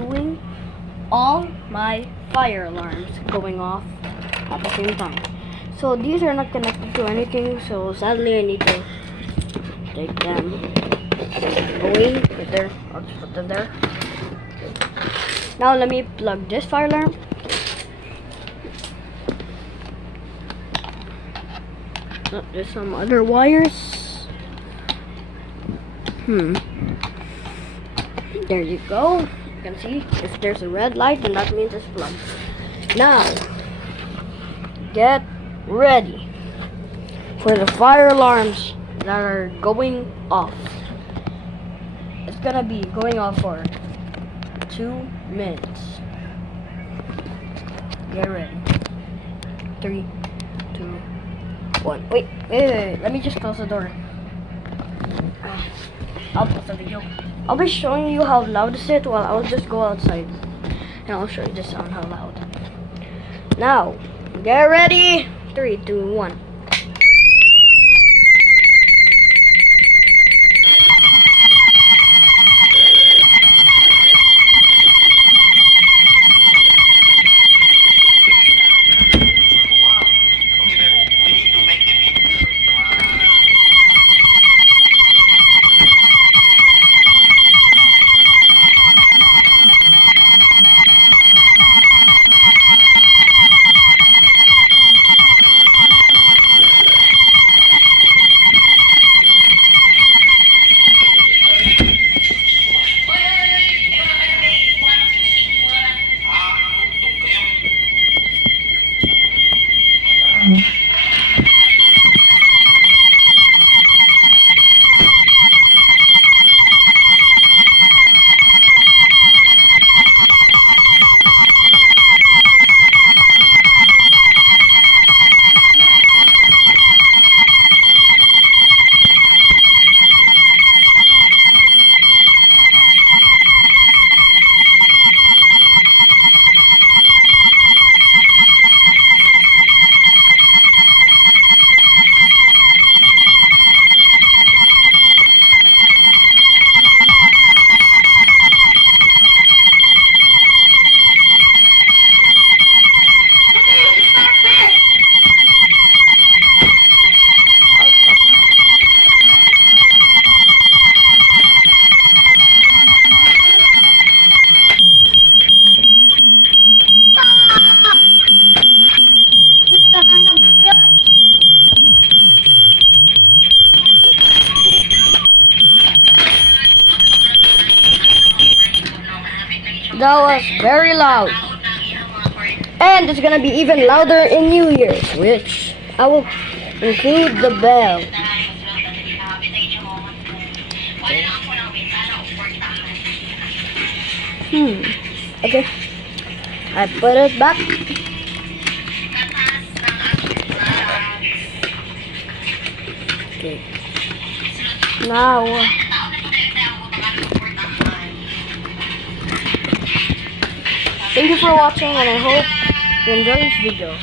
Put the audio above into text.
doing all my fire alarms going off at the same time. So these are not connected to anything, so sadly I need to take them away. Right there. I'll just put them there. Now let me plug this fire alarm. Oh, there's some other wires. There you go. You can see if there's a red light, then that means it's plugged. Now, get ready for the fire alarms that are going off. It's gonna be going off for 2 minutes. Get ready. 3, 2, 1. Wait. Let me just close the door. I'll pause the video. I'll be showing you how loud is it while I'll just go outside. And I'll show you the sound, how loud. Now, get ready. 3, 2, 1. That was very loud. And it's gonna be even louder in New Year's, which I will include the bell. Okay. I put it back. Okay. Now, thank you for watching, and I hope you enjoyed this video.